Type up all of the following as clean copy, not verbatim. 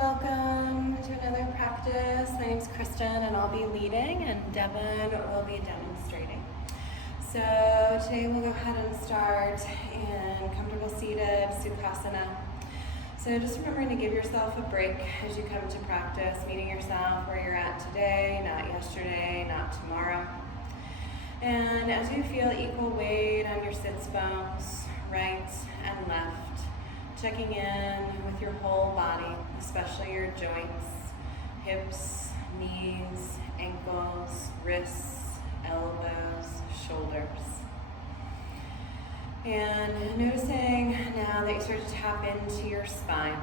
Welcome to another practice. My name's Christen and I'll be leading and Devin will be demonstrating. So today we'll go ahead and start in comfortable seated Sukhasana. So just remembering to give yourself a break as you come to practice, meeting yourself where you're at today, not yesterday, not tomorrow. And as you feel equal weight on your sits bones, right and left, checking in with your whole body, especially your joints, hips, knees, ankles, wrists, elbows, shoulders. And noticing now that you start to tap into your spine.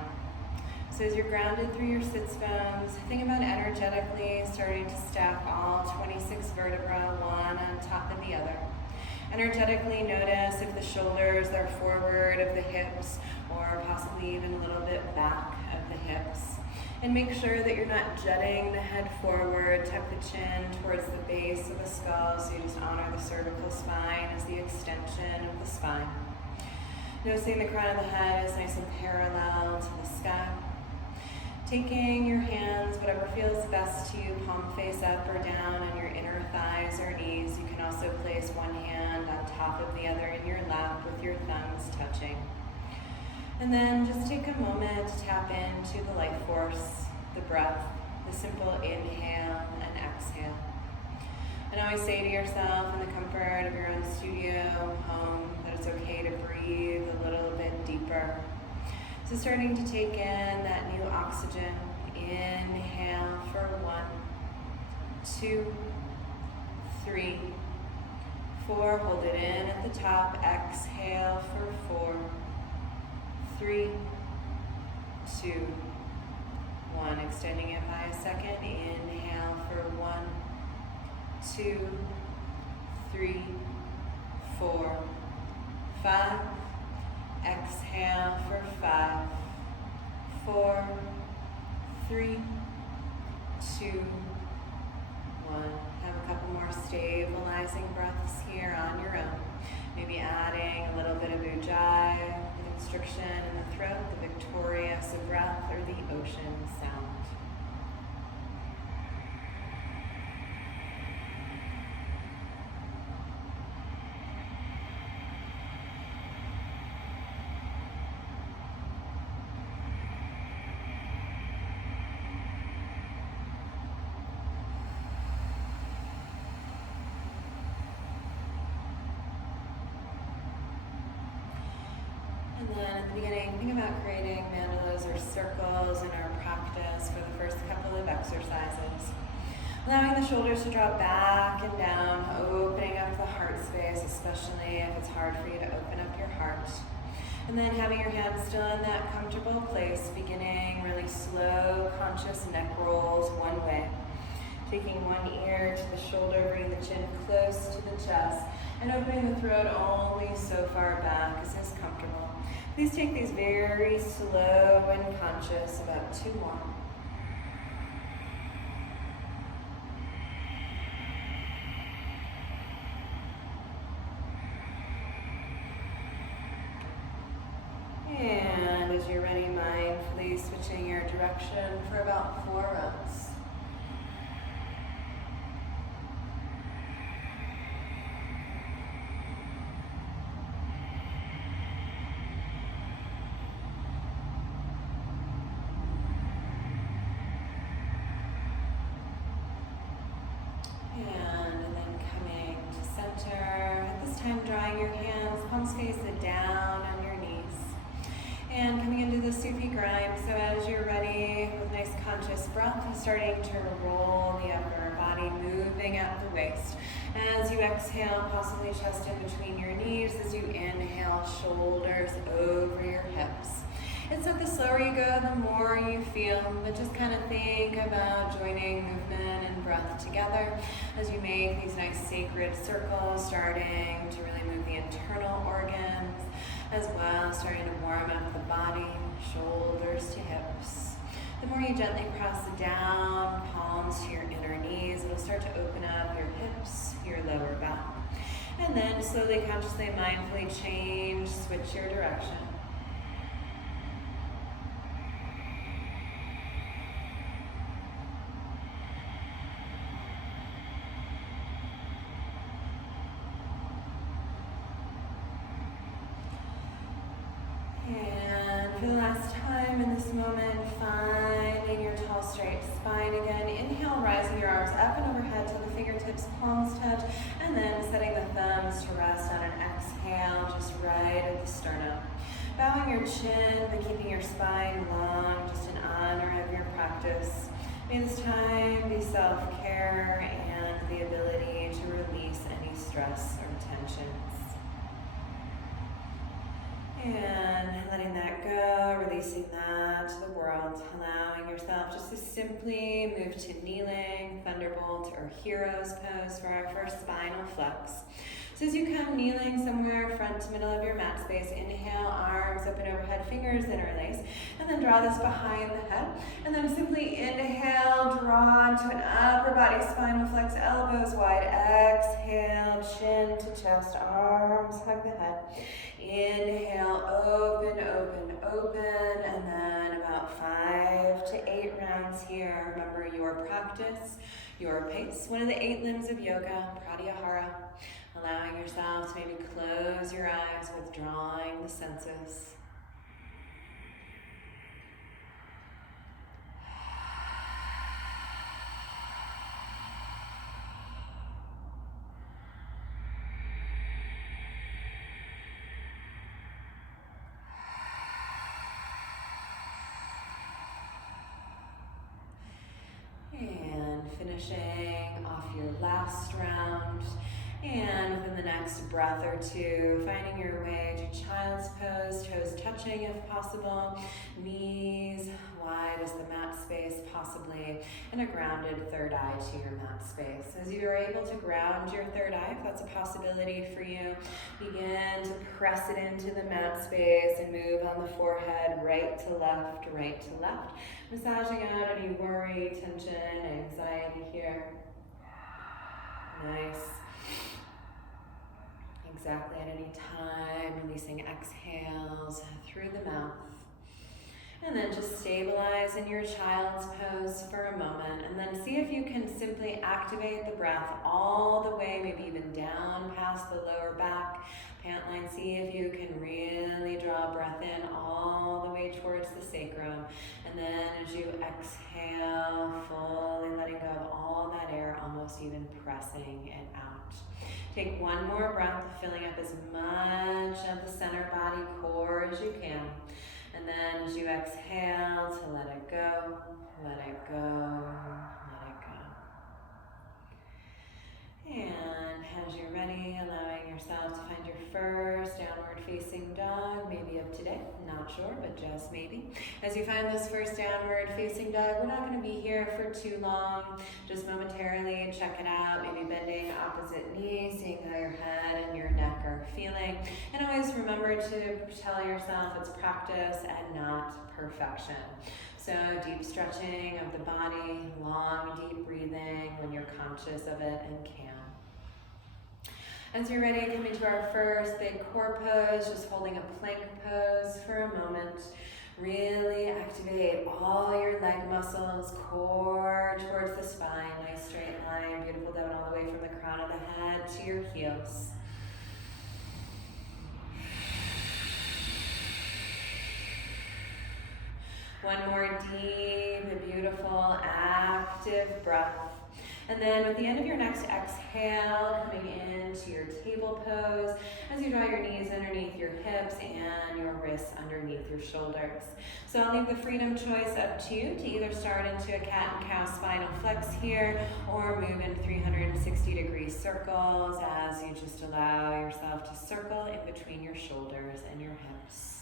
So as you're grounded through your sits bones, think about energetically starting to stack all 26 vertebrae, one on top of the other. Energetically notice if the shoulders are forward of the hips or possibly even a little bit back of the hips. And make sure that you're not jutting the head forward, tuck the chin towards the base of the skull so you just honor the cervical spine as the extension of the spine. Noticing the crown of the head is nice and parallel to the sky. Taking your hands, whatever feels best to you, palm face up or down on your inner thighs or knees. You can also place one hand on top of the other in your lap with your thumbs touching. And then just take a moment to tap into the life force, the breath, the simple inhale and exhale. And always say to yourself in the comfort of your own studio, home, that it's okay to breathe a little bit deeper. So starting to take in that new oxygen. Inhale for 1, 2, 3, 4. Hold it in at the top. Exhale for 4, 3, 2, 1. Extending it by a second. Inhale for 1, 2, 3, 4, 5. Exhale for 5, 4, 3, 2, 1. Have a couple more stabilizing breaths here on your own. Maybe adding a little bit of ujjayi, the constriction in the throat, the victorious breath, or the ocean sound. And then at the beginning, think about creating mandalas or circles in our practice for the first couple of exercises. Allowing the shoulders to drop back and down, opening up the heart space, especially if it's hard for you to open up your heart. And then having your hands still in that comfortable place, beginning really slow, conscious neck rolls one way. Taking one ear to the shoulder, bringing the chin close to the chest, and opening the throat only so far back as is comfortable. Please take these very slow and conscious, about 2 more. And as you're ready, mindfully switching your direction for about 4 rounds. Drawing your hands, palms face down on your knees. And coming into the Sufi grind, so as you're ready with nice conscious breath, starting to roll the upper body, moving at the waist. As you exhale, possibly chest in between your knees. As you inhale, shoulders over your hips. It's that the slower you go, the more you feel, but just kind of think about joining movement and breath together as you make these nice sacred circles, starting to really move the internal organs, as well as starting to warm up the body, shoulders to hips. The more you gently press down, palms to your inner knees, it'll start to open up your hips, your lower back. And then slowly, consciously, mindfully change, switch your direction. And for the last time in this moment, finding your tall, straight spine again. Inhale, rising your arms up and overhead till the fingertips, palms touch, and then setting the thumbs to rest on an exhale, just right at the sternum. Bowing your chin, but keeping your spine long, just in honor of your practice. May this time be self-care and the ability to release any stress or tensions. And letting that go, releasing that to the world, allowing yourself just to simply move to kneeling, thunderbolt, or hero's pose for our first spinal flex. So as you come kneeling somewhere front to middle of your mat space, inhale, arms open overhead, fingers interlace, and then draw this behind the head. And then simply inhale, draw into an upper body spinal flex, elbows wide, exhale, chin to chest, arms hug the head. Inhale, open, open, open, and then about 5 to 8 rounds here. Remember your practice, your pace. One of the 8 limbs of yoga, pratyahara. Allowing yourself to maybe close your eyes, withdrawing the senses. And finishing off your last round. And within the next breath or two, finding your way to child's pose, toes touching if possible, knees wide as the mat space possibly, and a grounded third eye to your mat space. As you are able to ground your third eye, if that's a possibility for you, begin to press it into the mat space and move on the forehead, right to left, massaging out any worry, tension, anxiety here. Nice. Exactly at any time, releasing exhales through the mouth. And then just stabilize in your child's pose for a moment, and then see if you can simply activate the breath all the way, maybe even down past the lower back pant line. See if you can really draw breath in all the way towards the sacrum. And then as you exhale, fully letting go of all that air, almost even pressing it out. Take one more breath, filling up as much of the center body core as you can. And then as you exhale, to let it go, let it go, let it go. And as you're ready, allowing yourself to find your first downward facing dog, maybe of today, not sure, but just maybe. As you find this first downward facing dog, we're not going to be here for too long, just momentarily check it out, maybe bending opposite knee, seeing how your head and your neck are feeling. And always remember to tell yourself it's practice and not perfection. So deep stretching of the body, long, deep breathing when you're conscious of it and can. As you're ready, coming to our first big core pose, just holding a plank pose for a moment. Really activate all your leg muscles, core towards the spine, nice straight line, beautiful Devin, all the way from the crown of the head to your heels. One more deep, beautiful, active breath. And then with the end of your next exhale, coming into your table pose, as you draw your knees underneath your hips and your wrists underneath your shoulders. So I'll leave the freedom choice up to you to either start into a cat and cow spinal flex here, or move in 360-degree circles as you just allow yourself to circle in between your shoulders and your hips.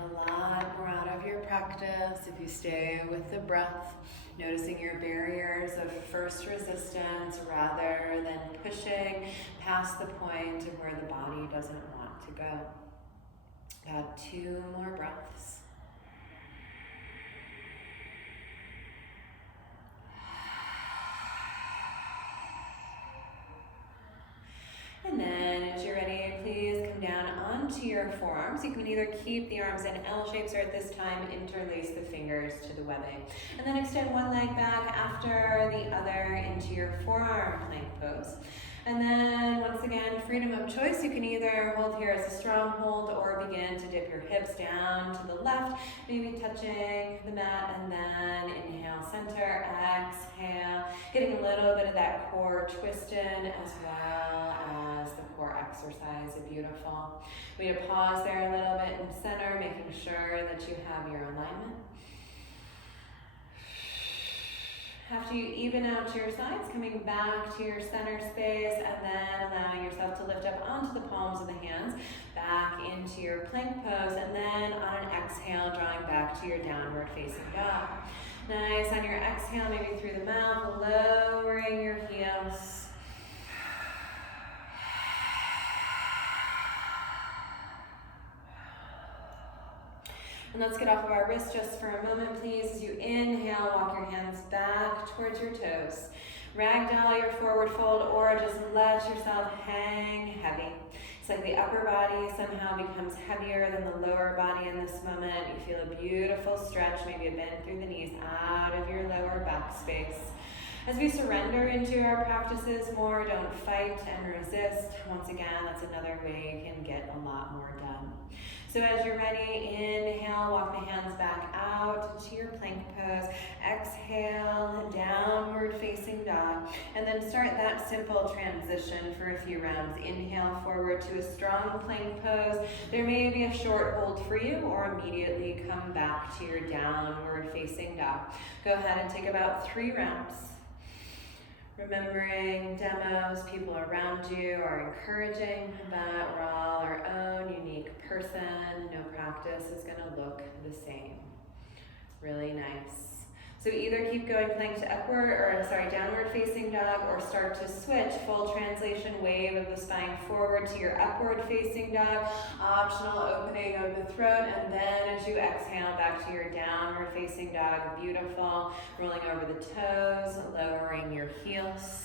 A lot more out of your practice if you stay with the breath, noticing your barriers of first resistance rather than pushing past the point of where the body doesn't want to go. About 2 more breaths. And then as you're ready, please come down onto your forearms. You can either keep the arms in L shapes or at this time interlace the fingers to the webbing. And then extend one leg back after other into your forearm plank pose. And then once again, freedom of choice. You can either hold here as a strong hold or begin to dip your hips down to the left, maybe touching the mat, and then inhale, center, exhale, getting a little bit of that core twist in as well as the core exercise. Beautiful. We need to pause there a little bit in center, making sure that you have your alignment. After you even out your sides, coming back to your center space, and then allowing yourself to lift up onto the palms of the hands, back into your plank pose, and then on an exhale, drawing back to your downward facing dog. Nice, on your exhale, maybe through the mouth, lowering your heels. And let's get off of our wrists just for a moment, please. As you inhale, walk your hands back towards your toes. Ragdoll your forward fold, or just let yourself hang heavy. It's like the upper body somehow becomes heavier than the lower body in this moment. You feel a beautiful stretch, maybe a bend through the knees out of your lower back space. As we surrender into our practices more, don't fight and resist. Once again, that's another way you can get a lot more done. So as you're ready, inhale, walk the hands back out to your plank pose. Exhale, downward facing dog. And then start that simple transition for a few rounds. Inhale forward to a strong plank pose. There may be a short hold for you, or immediately come back to your downward facing dog. Go ahead and take about 3 rounds. Remembering demos, people around you are encouraging, but we're all our own unique person. No practice is going to look the same. Really nice. So either keep going plank to downward facing dog, or start to switch. Full translation, wave of the spine forward to your upward facing dog. Optional opening of the throat, and then as you exhale, back to your downward facing dog. Beautiful. Rolling over the toes, lowering your heels.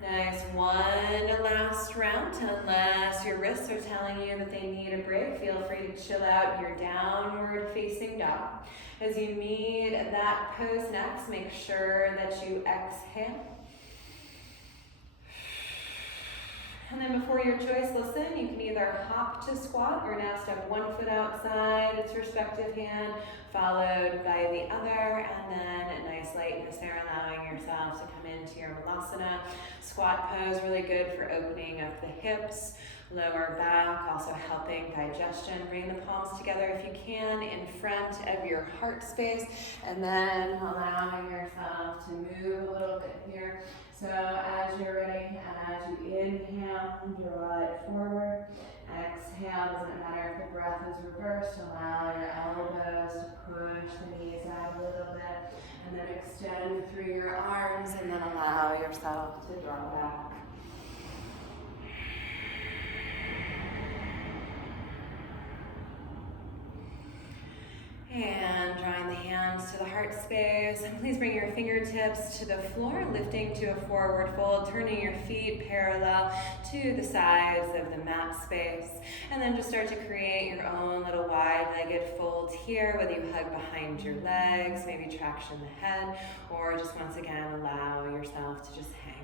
Nice, one last round. Unless your wrists are telling you that they need a break, feel free to chill out your downward facing dog. As you meet that pose next, make sure that you exhale. And then before your choice, listen, you can either hop to squat or now step one foot outside its respective hand, followed by the other, and then a nice lightness there, allowing yourself to come into your malasana. Squat pose, really good for opening up the hips, lower back, also helping digestion. Bring the palms together if you can in front of your heart space, and then allowing yourself to move a little bit here. So as you're ready, as you inhale, draw it forward. Exhale, doesn't matter if the breath is reversed, allow your elbows to push the knees out a little bit, and then extend through your arms, and then allow yourself to draw back. And drawing the hands to the heart space. Please bring your fingertips to the floor, lifting to a forward fold, turning your feet parallel to the sides of the mat space. And then just start to create your own little wide-legged fold here, whether you hug behind your legs, maybe traction the head, or just once again allow yourself to just hang.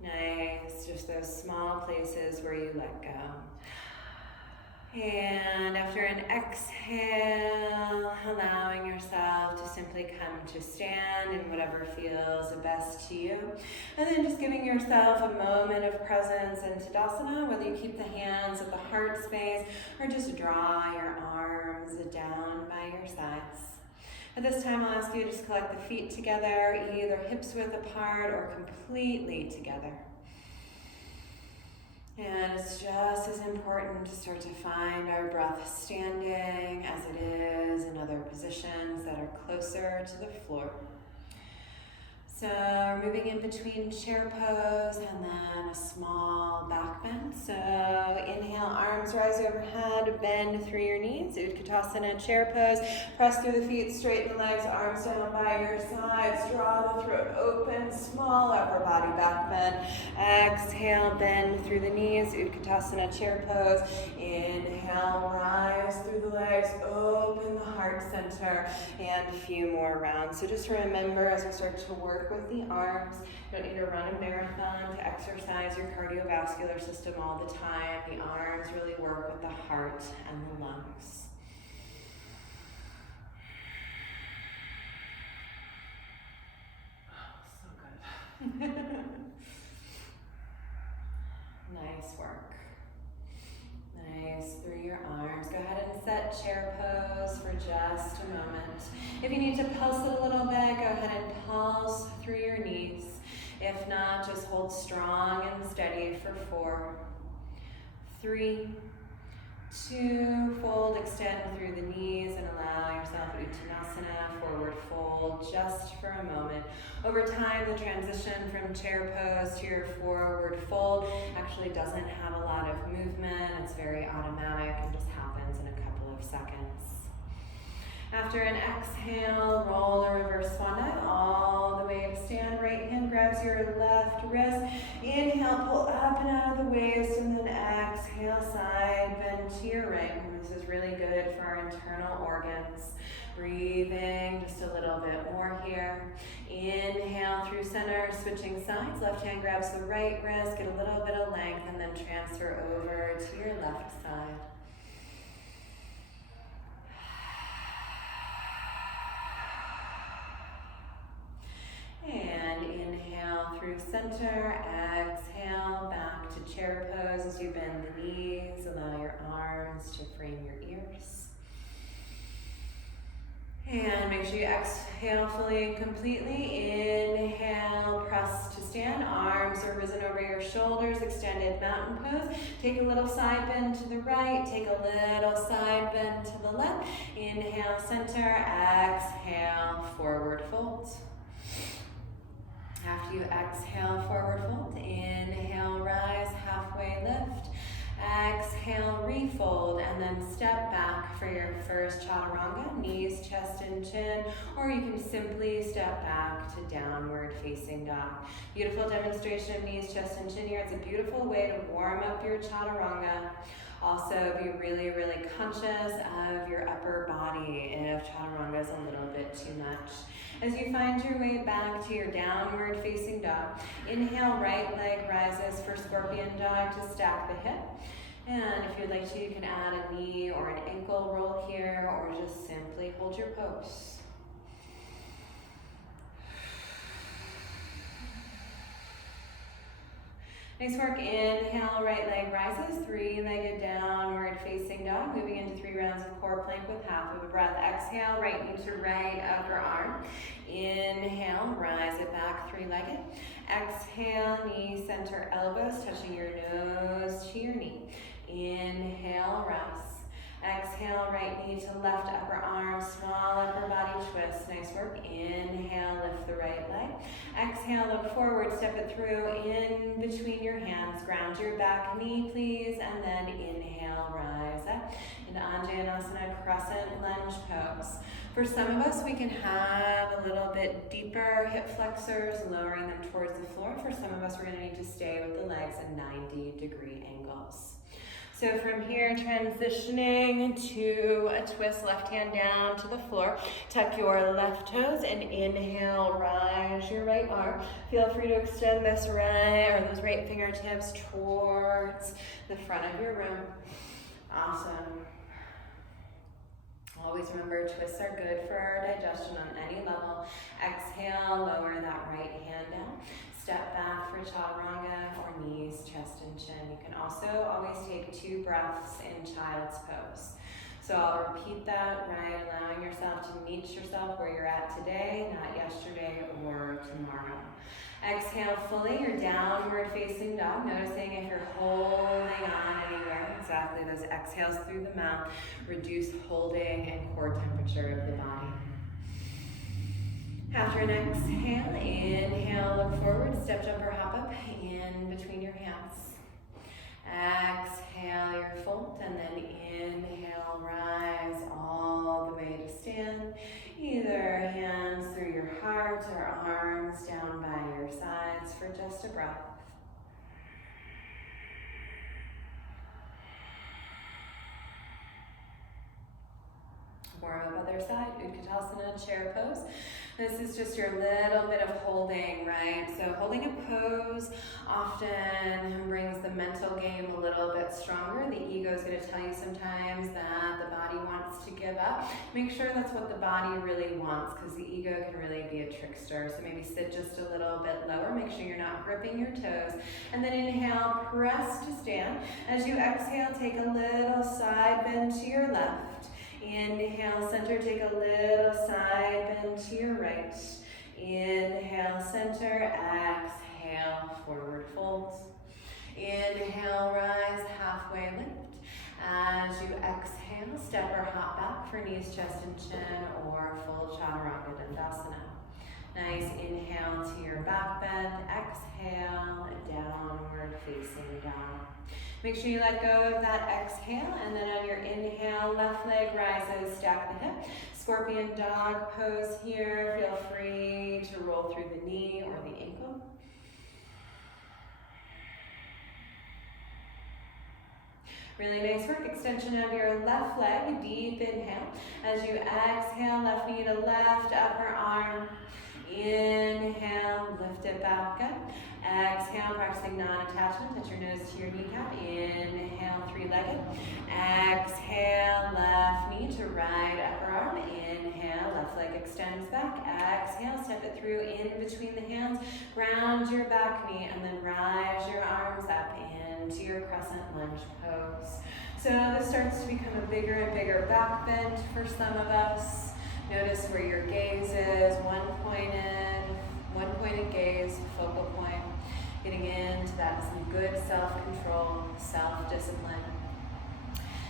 Nice, just those small places where you let go. And after an exhale, allowing yourself to simply come to stand in whatever feels the best to you. And then just giving yourself a moment of presence in Tadasana, whether you keep the hands at the heart space or just draw your arms down by your sides. At this time, I'll ask you to just collect the feet together, either hips width apart or completely together. And it's just as important to start to find our breath standing as it is in other positions that are closer to the floor. So we're moving in between chair pose and then a small back bend. So inhale, arms rise overhead, bend through your knees. Utkatasana, chair pose. Press through the feet, straighten the legs, arms down by your sides. Draw the throat open, small upper body back bend. Exhale, bend through the knees. Utkatasana, chair pose. Inhale, rise through the legs, open the heart center, and a few more rounds. So just remember as we start to work with the arms, you don't need to run a marathon to exercise your cardiovascular system all the time. The arms really work with the heart and the lungs. Oh, so good. Nice work. Nice through your arms. Go ahead and set chair pose for just a moment. If you need to pulse it a little bit, go ahead and pulse through your knees. If not, just hold strong and steady for 4, 3, 2, fold, extend through the knees and allow yourself Uttanasana, forward fold, just for a moment. Over time, the transition from chair pose to your forward fold actually doesn't have a lot of movement. It's very automatic and just happens in a couple of seconds. After an exhale, roll or reverse swan dive all the way to stand. Right hand grabs your left wrist. Inhale, pull up and out of the waist, and then exhale, side bend to your right. And this is really good for our internal organs. Breathing just a little bit more here. Inhale through center, switching sides. Left hand grabs the right wrist, get a little bit of length, and then transfer over to your left side. And inhale through center, exhale back to chair pose as you bend the knees. Allow your arms to frame your ears. And make sure you exhale fully and completely. Inhale, press to stand. Arms are risen over your shoulders, extended mountain pose. Take a little side bend to the right. Take a little side bend to the left. Inhale, center. Exhale, forward fold. After you exhale, forward fold. Inhale, rise, halfway lift. Exhale, refold, and then step back for your first chaturanga, knees, chest, and chin, or you can simply step back to downward facing dog. Beautiful demonstration of knees, chest, and chin here. It's a beautiful way to warm up your chaturanga. Also, be really, really conscious of your upper body if chaturanga is a little bit too much. As you find your way back to your downward facing dog, inhale, right leg rises for scorpion dog to stack the hip. And if you'd like to, you can add a knee or an ankle roll here, or just simply hold your pose. Nice work. Inhale, right leg rises, 3-legged downward facing dog, moving into 3 rounds of core plank with half of a breath. Exhale, right knee to right upper arm. Inhale, rise it back, 3-legged. Exhale, knee center elbows touching your nose to your knee. Inhale, rise. Exhale, right knee to left upper arm, small upper body twist. Nice work. Inhale, lift the right leg. Exhale, look forward, step it through in between your hands. Ground your back knee, please, and then inhale, rise up into Anjaneyasana, crescent lunge pose. For some of us, we can have a little bit deeper hip flexors, lowering them towards the floor. For some of us, we're going to need to stay with the legs at 90-degree angles. So from here, transitioning to a twist, left hand down to the floor. Tuck your left toes and inhale, rise your right arm. Feel free to extend this right or those right fingertips towards the front of your room. Awesome. Always remember, twists are good for our digestion on any level. Exhale, lower that right hand down. Step back for chaturanga or knees, chest, and chin. You can also always take 2 breaths in child's pose. So I'll repeat that, right? Allowing yourself to meet yourself where you're at today, not yesterday or tomorrow. Exhale fully, your downward facing dog. Noticing if you're holding on anywhere. Exactly, those exhales through the mouth reduce holding and core temperature of the body. After an exhale, inhale. step, jump, or hop up in between your hands. Exhale your fold, and then inhale, rise all the way to stand. Either hands through your heart or arms down by your sides for just a breath. Warm up other side, Utkatasana, chair pose. This is just your little bit of holding, right? So holding a pose often brings the mental game a little bit stronger. The ego is going to tell you sometimes that the body wants to give up. Make sure that's what the body really wants, because the ego can really be a trickster. So maybe sit just a little bit lower. Make sure you're not gripping your toes. And then inhale, press to stand. As you exhale, take a little side bend to your left. Inhale, center, take a little side bend to your right. Inhale, center, exhale, forward fold. Inhale, rise, halfway lift. As you exhale, step or hop back for knees, chest, and chin, or full chaturanga dandasana. Nice inhale to your back bend, exhale, downward facing dog. Make sure you let go of that exhale, and then on your inhale, left leg rises, stack the hip. Scorpion dog pose here. Feel free to roll through the knee or the ankle. Really nice work. Extension of your left leg, deep inhale. As you exhale, left knee to left, upper arm. Inhale, lift it back up. Exhale, practicing non-attachment. Touch your nose to your kneecap. Inhale, three-legged. Exhale, left knee to right upper arm. Inhale, left leg extends back. Exhale, step it through in between the hands. Ground your back knee and then rise your arms up into your crescent lunge pose. So this starts to become a bigger and bigger back bend for some of us. Notice where your gaze is, one pointed gaze, focal point. Getting into that some good self-control, self-discipline.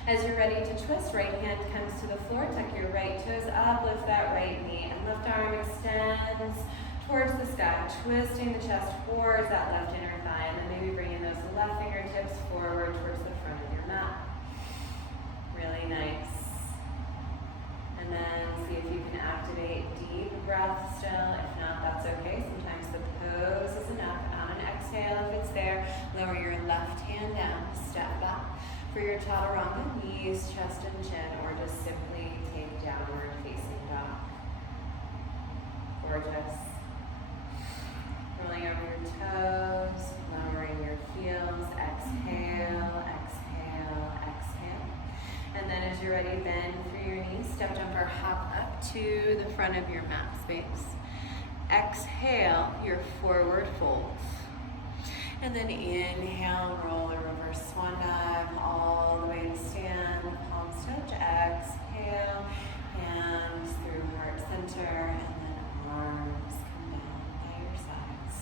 As you're ready to twist, right hand comes to the floor, tuck your right toes up, lift that right knee, and left arm extends towards the sky, twisting the chest towards that left inner thigh, and then maybe bringing those left fingertips forward towards the front of your mat. Really nice. And then see if you can activate deep breath still. If not, that's okay. Sometimes the pose is enough. On an exhale, if it's there, lower your left hand down, step back. For your chaturanga, knees, chest, and chin, or just simply take downward facing dog. Gorgeous. Rolling over your toes, lowering your heels. Exhale, exhale, exhale. And then as you're ready, bend through your knees, step, jump, or hop up to the front of your mat space. Exhale, your forward fold. And then inhale, roll a reverse swan dive all the way to stand, palms touch. Exhale, hands through heart center, and then arms come down by your sides.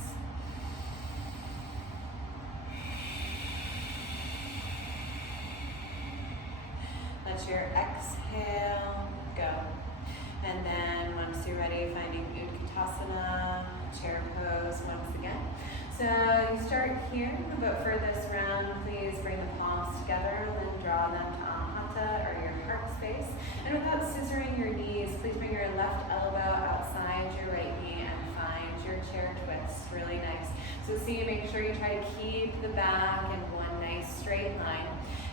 Let your exhale go. And then once you're ready, finding Utkatasana, chair pose once again. So you start here, but for this round, please bring the palms together and then draw them to Anahata or your heart space. And without scissoring your knees, please bring your left elbow outside your right knee and find your chair twist. Really nice. So see, make sure you try to keep the back in one nice straight line.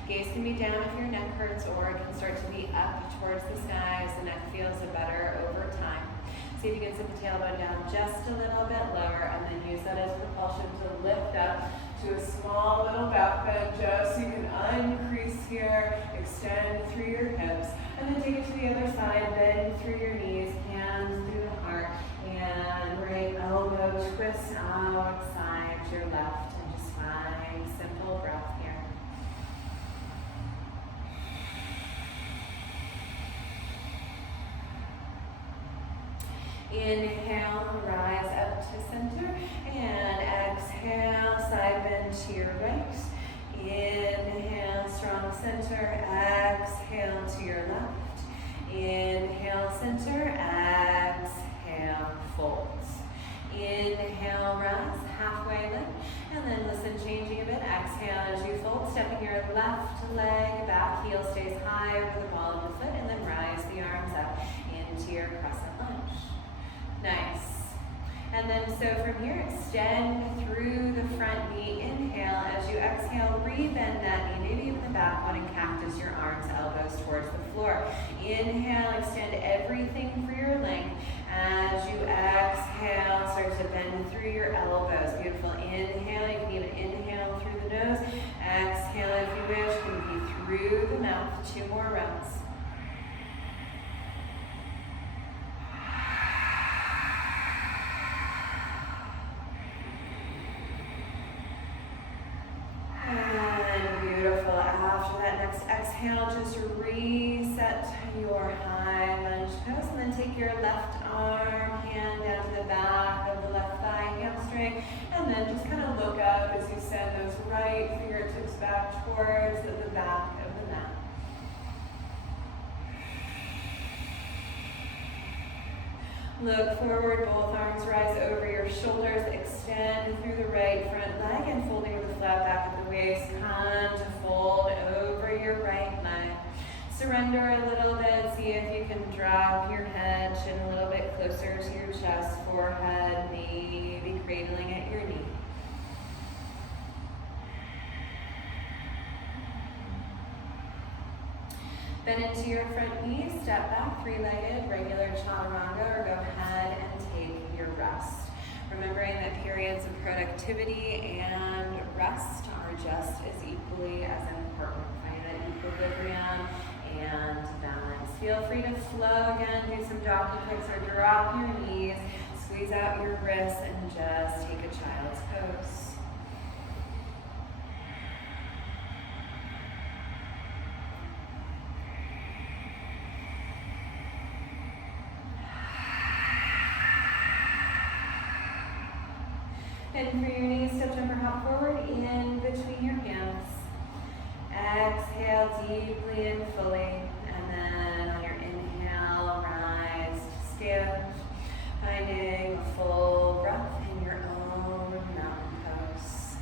Gaze can be down if your neck hurts, or it can start to be up towards the sky as the neck feels better over time. See if you can sit the tailbone down just a little bit lower, and then use that as propulsion to lift up to a small little back bend, just so you can uncrease here, extend through your hips, and then take it to the other side, bend through your knees, hands through the heart, and right elbow twist outside your left, and just find simple breath here. Inhale, rise up to center, and exhale, side bend to your right. Inhale, strong center, exhale to your left. Inhale, center, exhale, folds. Inhale, rise, half And then listen, changing a bit. Exhale as you fold, stepping your left leg back, heel stays high over the ball of the foot, and then rise the arms up into your crescent lunge. Nice. And then so from here, extend through the front knee. Inhale. As you exhale, rebend that knee, maybe even the back one, and cactus your arms, elbows towards the floor. Inhale, extend everything for your length. As you exhale, start to bend through your elbows. Beautiful. Inhale, you can even inhale through the nose. Exhale if you wish, can be through the mouth. 2 more rounds. Exhale, just reset your high lunge pose, and then take your left arm, hand down to the back of the left thigh, hamstring, and then just kind of look up as you send those right fingertips back towards the back of the mat. Look forward, both arms rise over your shoulders, extend through the right front leg, and folding with the flat back of the waist, come to fold over your right leg. Surrender a little bit, see if you can drop your head chin a little bit closer to your chest, forehead, maybe cradling at your knee. Bend into your front knee, step back, 3-legged, regular chaturanga, or go ahead and take your rest. Remembering that periods of productivity and rest are just as equally as important. Find that equilibrium and balance. Feel free to flow again, do some donkey kicks or drop your knees, squeeze out your wrists, and just take a child's pose. And for your knees, step jumper hop forward in between your hands. Exhale deeply and fully. And then on your inhale, rise to stand. Finding a full breath in your own mountain pose.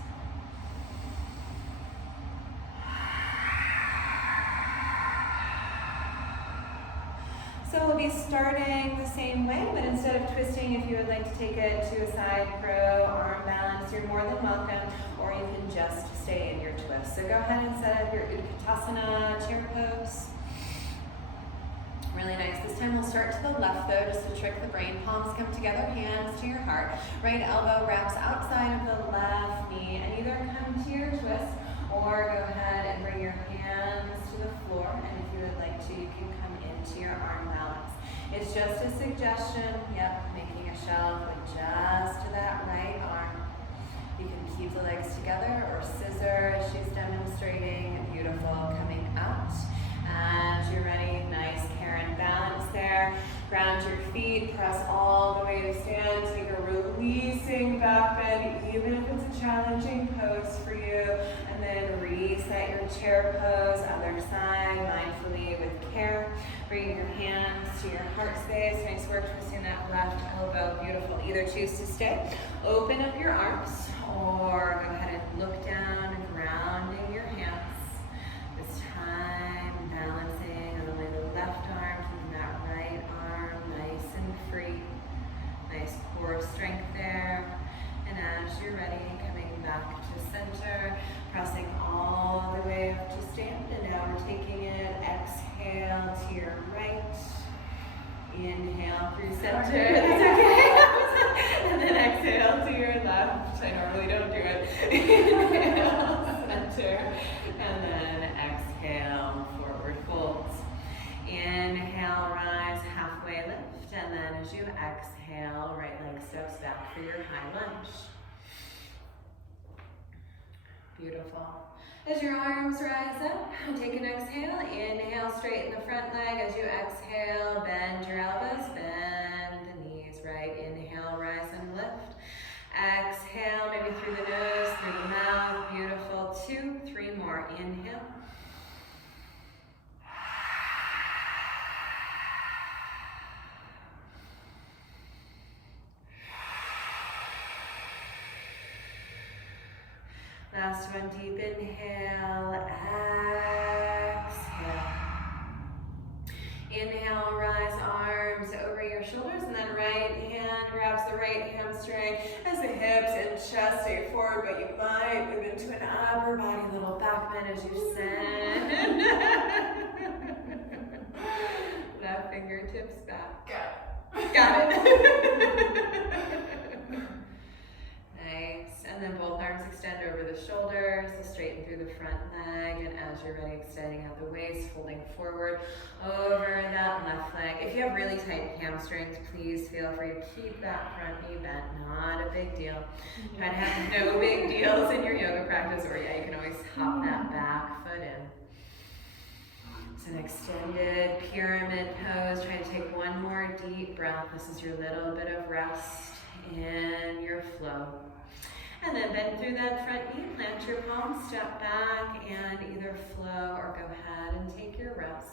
So we'll be starting the same way, but instead of twisting, if you would like to take it to a side crow, arm balance, you're more than welcome, or you can just stay in your twist. So go ahead and set up your Utkatasana chair pose. Really nice. This time we'll start to the left though, just to trick the brain. Palms come together, hands to your heart. Right elbow wraps outside of the left knee, and either come to your twist, or go ahead and bring your hands to the floor, and if you would like to, you can come into your arm balance. It's just a suggestion, making a shelf with just that right arm. You can keep the legs together or scissor as she's demonstrating. Beautiful, coming out. As you're ready, nice Karen balance there. Ground your feet, press all the way to stand. Take a releasing back bend, even if it's a challenging pose for you. And then reset your chair pose, other side, mindfully with care. Bring your hands to your heart space. Nice work twisting that left elbow. Beautiful. Either choose to stay, open up your arms, or go ahead and look down, grounding your hands. This time, balancing on the way the left arm to that right arm, nice and free. Nice core strength there. And as you're ready, coming back to center, pressing all the way up to stand. And now we're taking it, exhale to your right. Inhale through center, that's okay. And then exhale to your left. I normally don't do it. Inhale, center, and then exhale, forward folds. Inhale, rise, halfway lift, and then as you exhale, right leg steps back for your high lunge. Beautiful. As your arms rise up, take an exhale. Inhale, straighten the front leg. As you exhale, bend your elbows, bend the knees. Right, inhale, rise and lift. Exhale, maybe through the nose, through the mouth. Beautiful. 2, 3 more. Inhale. Last one, deep inhale, exhale. Inhale, rise arms over your shoulders, and then right hand grabs the right hamstring as the hips and chest stay forward, but you might move into an upper body little back bend as you send. Left fingertips back. Got it. Nice. And then both arms extend over the shoulders, so straighten through the front leg, and as you're ready, extending out the waist, folding forward over that left leg. If you have really tight hamstrings, please feel free to keep that front knee bent. Not a big deal. Try to have no big deals in your yoga practice, or yeah, you can always hop that back foot in. It's an extended pyramid pose. Try to take one more deep breath. This is your little bit of rest in your flow. And then bend through that front knee, plant your palms, step back, and either flow or go ahead and take your rest.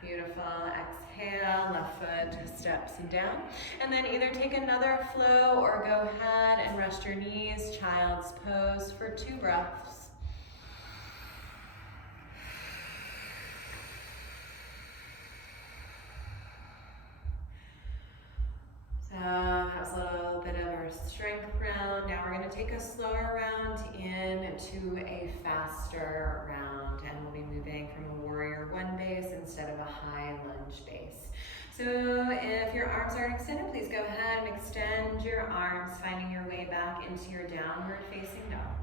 Beautiful. Exhale, left foot steps down. And then either take another flow or go ahead and rest your knees, child's pose for 2 breaths. So that was a little bit of our strength round. Now we're going to take a slower round into a faster round, and we'll be moving from a warrior 1 base instead of a high lunge base. So if your arms aren't extended, please go ahead and extend your arms, finding your way back into your downward facing dog.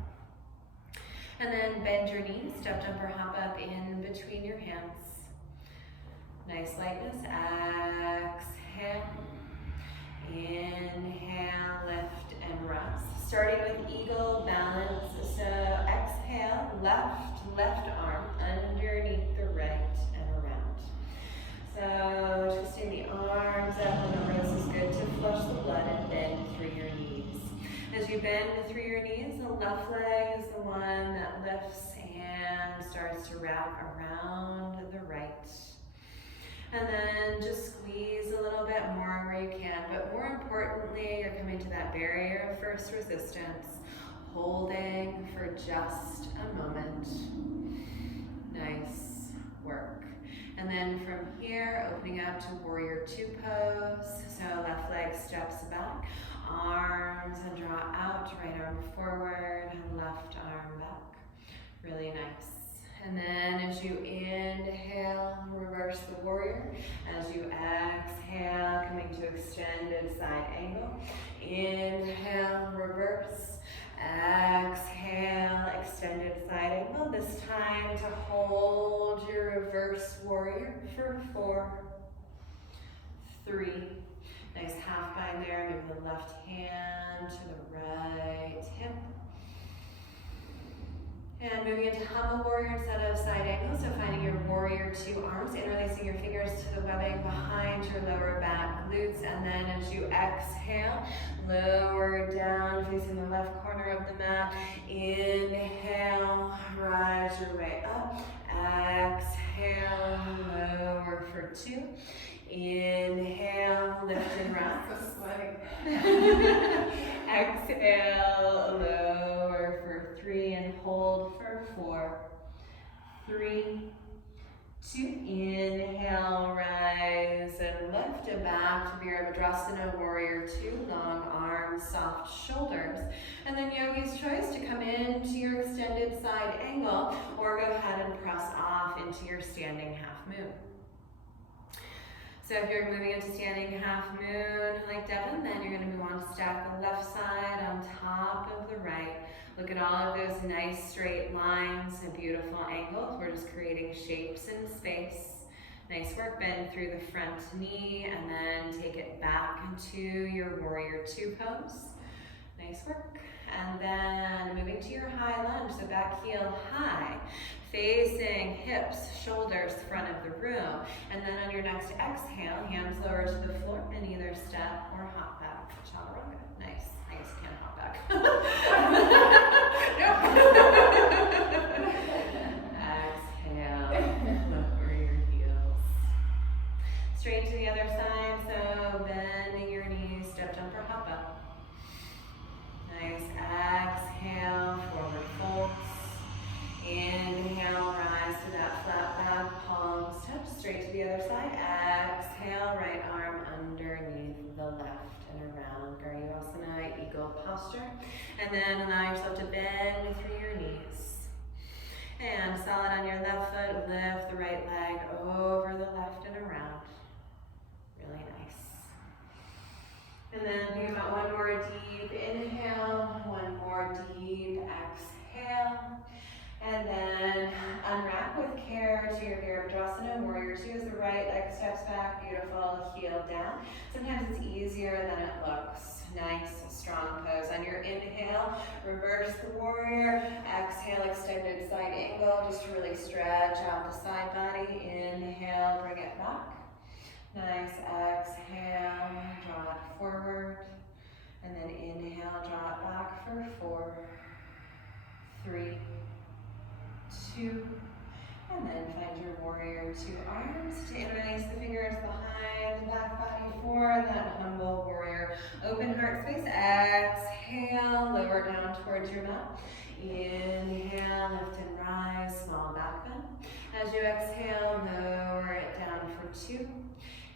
And then bend your knees, step, jump, or hop up in between your hands. Nice lightness. Exhale. Inhale, lift, and rest. Starting with eagle balance. So exhale, left arm underneath the right and around. So twisting the arms up on the wrists is good to flush the blood and bend through your knees. As you bend through your knees, the left leg is the one that lifts and starts to wrap around the right. And then just squeeze a little bit more where you can, but more importantly, you're coming to that barrier of first resistance, holding for just a moment. Nice work. And then from here, opening up to warrior 2 pose. So left leg steps back, arms and draw out, right arm forward, and left arm back. Really nice. And then as you inhale, reverse the warrior. As you exhale, coming to extended side angle. Inhale, reverse. Exhale, extended side angle. This time to hold your reverse warrior for 4, 3. Nice half bind there. Move the left hand to the right hip. And moving into humble warrior instead of side angle, so finding your warrior 2 arms, interlacing your fingers to the webbing behind your lower back glutes, and then as you exhale, lower down, facing the left corner of the mat. Inhale, rise your way up. Exhale, lower for 2. Inhale, lift and rise. Exhale, lower for 3 and hold for 4, 3, 2. Inhale, rise and lift it back to Virabhadrasana, warrior 2, long arms, soft shoulders. And then yogi's choice to come into your extended side angle or go ahead and press off into your standing half moon. So if you're moving into standing half moon like Devin, then you're going to move on to stack the left side on top of the right. Look at all of those nice straight lines and beautiful angles. We're just creating shapes in space. Nice work. Bend through the front knee and then take it back into your warrior 2 pose. Nice work. And then moving to your high lunge, so back heel high, facing hips, shoulders, front of the room. And then on your next exhale, hands lower to the floor and either step or hop back. Chaturanga. Nice. I guess you can't hop back. Exhale, lower your heels. Straight to the other side. So bending your knees, step, jump, or hop up. Nice. Exhale, forward folds. Inhale, rise to that flat back, palms touch, straight to the other side. Exhale, right arm underneath the left and around. Gariyasana, eagle posture. And then allow yourself to bend through your knees. And solid on your left foot, lift the right leg over the left and around. Really nice. And then think about one more deep inhale, one more deep exhale. And then unwrap with care to your Virabhadrasana. Warrior two as the right leg steps back, beautiful, heel down. Sometimes it's easier than it looks. Nice, strong pose. On your inhale, reverse the warrior. Exhale, extended side angle, just to really stretch out the side body. Inhale, bring it back. Nice, exhale, draw it forward. And then inhale, draw it back for 4, 3, 2, and then find your warrior two arms to interlace the fingers behind the back body for that humble warrior. Open heart space, exhale, lower down towards your mat. Inhale, lift and rise, small back bend. As you exhale, lower it down for 2.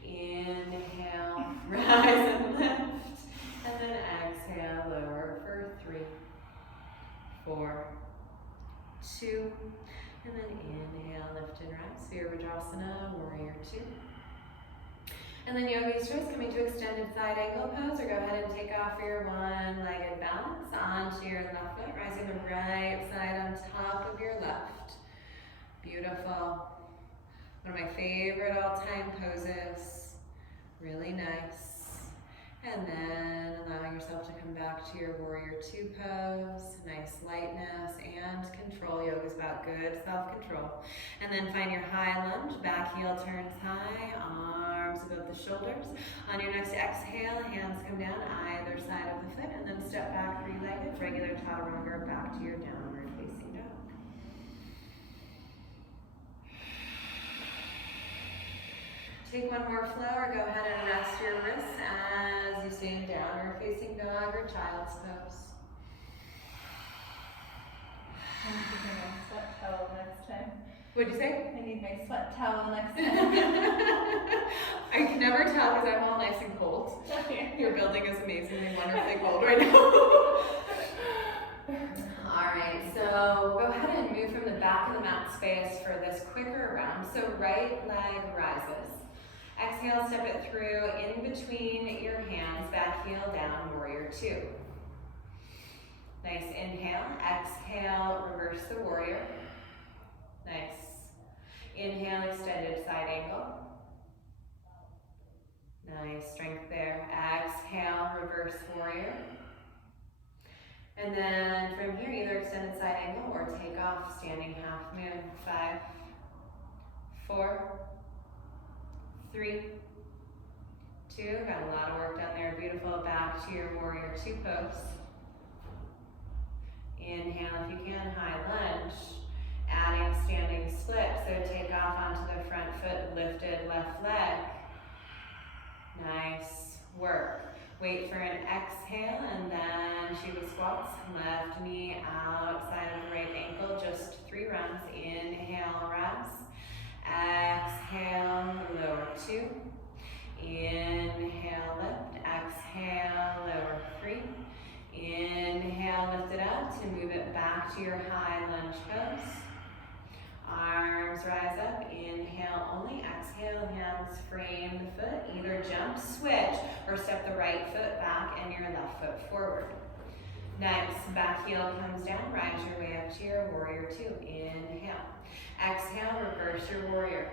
Inhale, rise and lift. And then exhale, lower for 3, 4, 2, and then inhale, lift and rise. Virabhadrasana, warrior two. And then yogi stretch, coming to extended side angle pose, or go ahead and take off your one-legged balance onto your left foot, rising the right side on top of your left. Beautiful. One of my favorite all-time poses. Really nice. And then allowing yourself to come back to your warrior two pose. Nice lightness and control. Yoga is about good self-control. And then find your high lunge. Back heel turns high, arms above the shoulders. On your next exhale, hands come down either side of the foot, and then step back three-legged, regular chaturanga, back to your downward facing dog. Take one more flow, or go ahead and rest your wrists as you stay in downward facing dog or child's pose. I need to bring my sweat towel next time. What'd you say? I need my sweat towel next time. I can never tell because I'm all nice and cold. Okay. Your building is amazingly wonderfully cold right now. Alright, so go ahead and move from the back of the mat space for this quicker round. So right leg rises. Exhale, step it through in between your hands, back heel down, warrior two. Nice, inhale, exhale, reverse the warrior. Nice. Inhale, extended side angle. Nice, strength there. Exhale, reverse warrior. And then from here, either extended side angle or take off, standing half moon. 5, 4, 3, 2, got a lot of work done there. Beautiful. Back to your warrior two pose. Inhale, if you can, high lunge. Adding standing split, so take off onto the front foot, lifted left leg. Nice work. Wait for an exhale, and then Shiva squats. Left knee outside of the right ankle, just 3 rounds. Inhale, rise. Exhale, lower 2. Inhale, lift. Exhale, lower 3. Inhale, lift it up to move it back to your high lunge pose. Arms rise up. Inhale only. Exhale, hands frame the foot. Either jump, switch, or step the right foot back and your left foot forward. Nice. Back heel comes down. Rise your way up to your warrior two. Inhale. Exhale, reverse your warrior.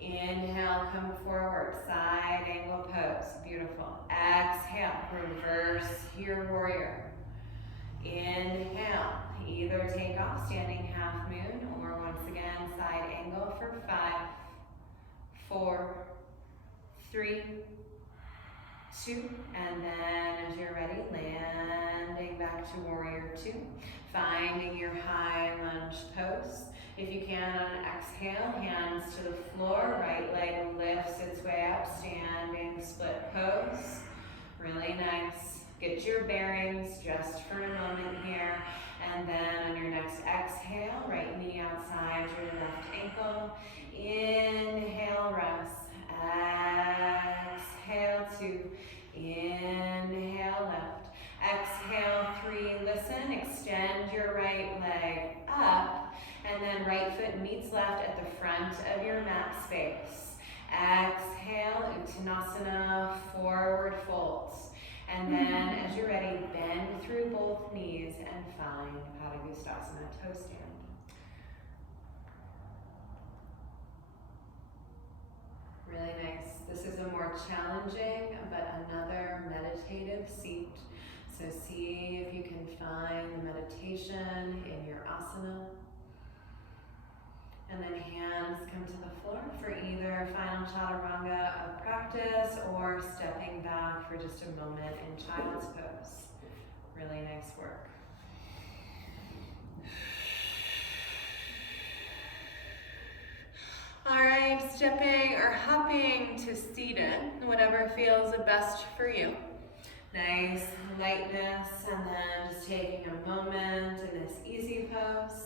Inhale, come forward, side angle pose. Beautiful. Exhale, reverse your warrior. Inhale, either take off, standing half moon, or once again, side angle for 5, 4, 3, 2, and then as you're ready, landing back to warrior two, finding your high lunge pose. If you can, on exhale, hands to the floor, right leg lifts its way up, standing split pose. Really nice. Get your bearings just for a moment here. And then on your next exhale, right knee outside your left ankle. Inhale, rest. Exhale, 2. Inhale, left. Exhale, 3. Listen, extend your right leg up. And then right foot meets left at the front of your mat space. Exhale, Uttanasana, forward folds. And then as you're ready, bend through both knees and find Padangusthasana, toe stand. Really nice. This is a more challenging, but another meditative seat. So see if you can find the meditation in your asana. And then hands come to the floor for either final chaturanga of practice or stepping back for just a moment in child's pose. Really nice work. All right, stepping or hopping to seated, whatever feels the best for you. Nice lightness, and then just taking a moment in this easy pose.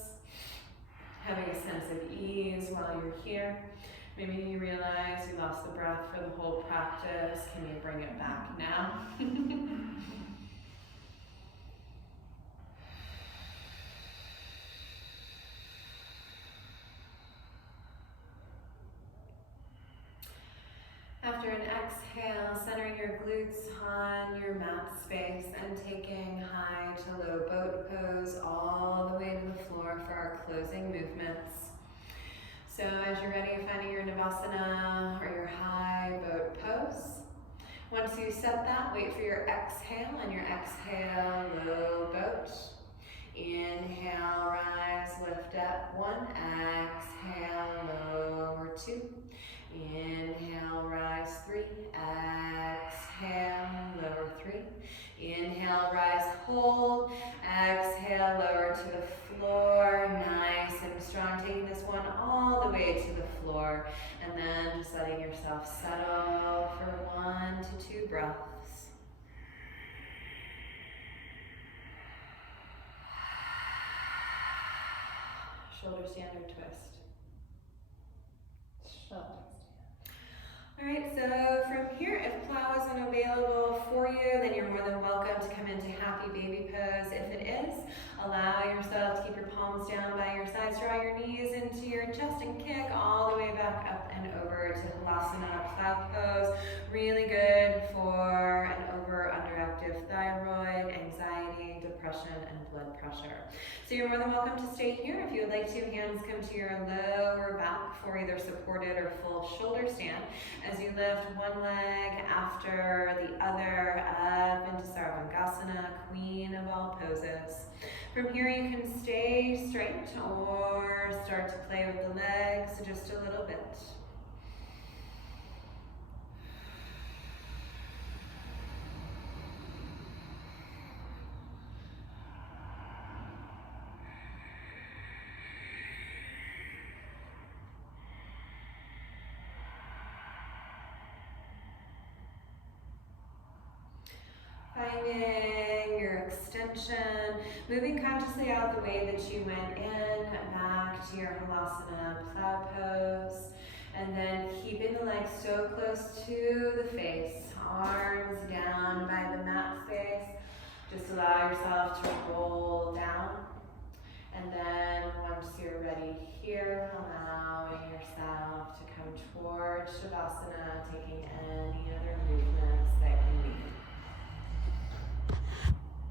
Having a sense of ease while you're here. Maybe you realize you lost the breath for the whole practice. Can you bring it back now? After an exhale, centering your glutes on your mat space and taking high to low boat pose all the way to the floor for our closing movements. So as you're ready, finding your Navasana or your high boat pose. Once you set that, wait for your exhale, and your exhale, low boat. Inhale, rise, lift up, 1. Exhale, lower, 2. Inhale, rise, 3. Exhale, lower, 3. Inhale, rise, hold. Exhale, lower to the floor. Nice and strong. Taking this one all the way to the floor. And then just letting yourself settle for 1 to 2 breaths. Shoulder stand or twist. Shoulder stand. All right, so from here, if plow isn't available for you, then you're more than welcome to come into happy baby pose. If it is, allow yourself to keep your palms down by your sides, draw your knees into your chest and kick all the way back up and over to Halasana, plow pose. Really good for an over underactive thyroid, anxiety, depression, and blood pressure. So you're more than welcome to stay here. If you would like to, hands come to your lower back for either supported or full shoulder stand. As you lift one leg after the other up into Sarvangasana, queen of all poses. From here you can stay straight or start to play with the legs just a little bit. Finding your extension, moving consciously out the way that you went in, back to your Halasana plow pose, and then keeping the legs so close to the face, arms down by the mat space. Just allow yourself to roll down, and then once you're ready here, allowing yourself to come towards Shavasana, taking any